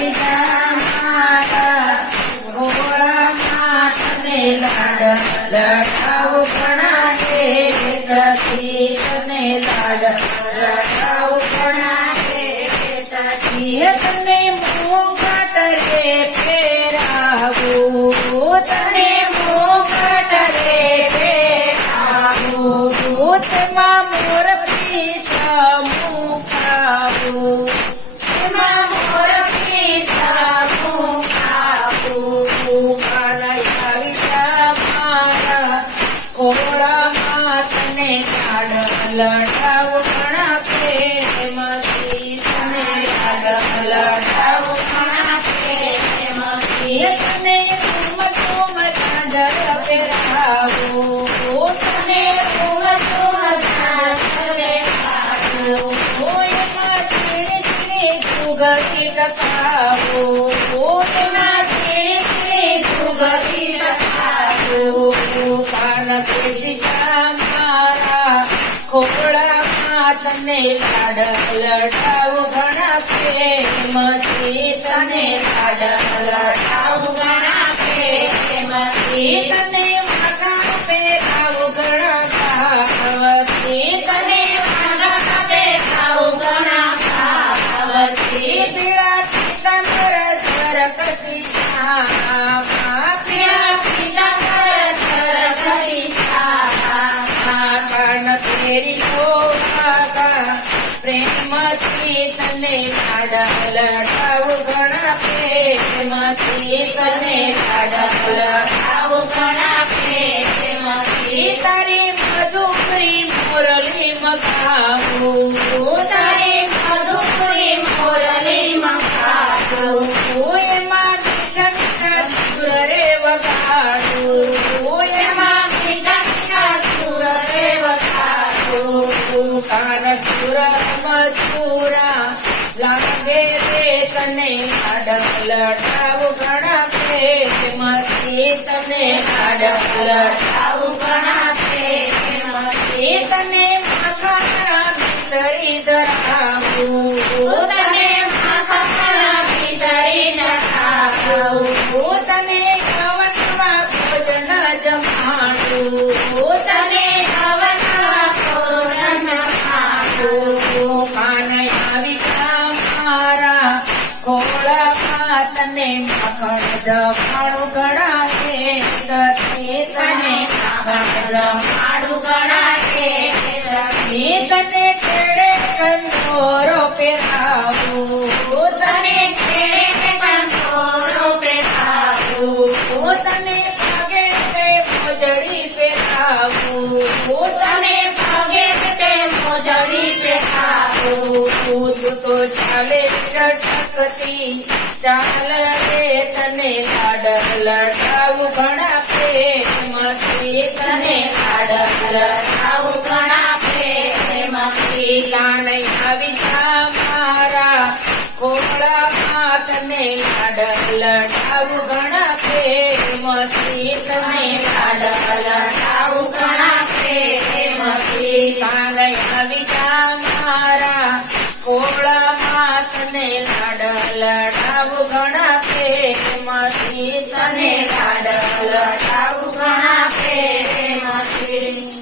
આવી જા મારા ભોળાનાથ તને લાડ લડાવું ઘણા હે સખી તને લાડ લડાવું ઘણા હે સખી તને મુકટ રે ફેરાવું તને મુકટ રે ફેરાવું તેમાં મોર પીછ મુકાવું તેમાં મોર પીછ મુકાવું કાના આવી જા મારા ભોળામાં તને લાડ લડાવું ઘણા પ્રેમથી તને લાડ લડાવું ઘણા પ્રેમથી તને તુમ ચાદર પહેરાવું તને તુમ ચાદર પહેરાવું એમાં ચીણી સુગંધી ટકાવું એમાં ચીણી સુગંધી ટકાવું કાન પેશી જા મારા ખોળામાં તને લાડ લડાવું ઘણા પ્રેમથી તને લાડ લડાવું ઘણા પ્રેમથી તને માથા પહેરાવું ઘણા ભાવથી તને માથા પહેરાવું ઘણા ભાવથી પીળા પીતાંબર સરકતી શ્યામા પીળા પીતાંબર સરકતી શ્યામા કાન ફેરી જોવાતા પ્રેમથી તને લાડ લડાવું ઘણા પ્રેમથી તને લાડ લડાવું ઘણા પ્રેમથી તારી મધુરી મોરલી મગાવું તારી મધુરી મોરલી મગાવું એમાં મીઠા મીઠા સુર રે વગાડું એમાં મીઠા મીઠા સુર રે વગાડું કાન સુર મધુરા લાગે રે તને લાડ લડાવું ઘણા પ્રેમથી તને લાડ લડાવું ઘણા પ્રેમથી તને માથાના ભીતરી ધરાવું તને માથાના ભીતરી ધરાવું તને કવનમાં ભોજન જમાડું તને કવનમાં ભોજન જમાડું કાન આવી જા મારા ભોળામાં તને માખણ જમાડું ઘણા હે સખી તને માખણ જમાડું ઘણા હે સખી તને છેડે કંદોરો પહેરાવું તને છેડે કંદોરો પહેરાવું તને પગે તે મોજડી પહેરાવું તને પગે તે મોજડી પહેરાવું તું તો ચાલે ચટકતી ચાલ રે તને લાડ લડાવું ઘણા પ્રેમથી તને લાડ લડાવું ઘણા પ્રેમથી કાન આવી જા મારા ભોળામાં તને લાડ લડાવું ઘણા પ્રેમથી તને લાડ લડાવું ઘણા પ્રેમથી કાન આવી જા મારા ભોળામાં તને લાડ લડાવું ઘણા પ્રેમથી તને લાડ લડાવું ઘણા પ્રેમથી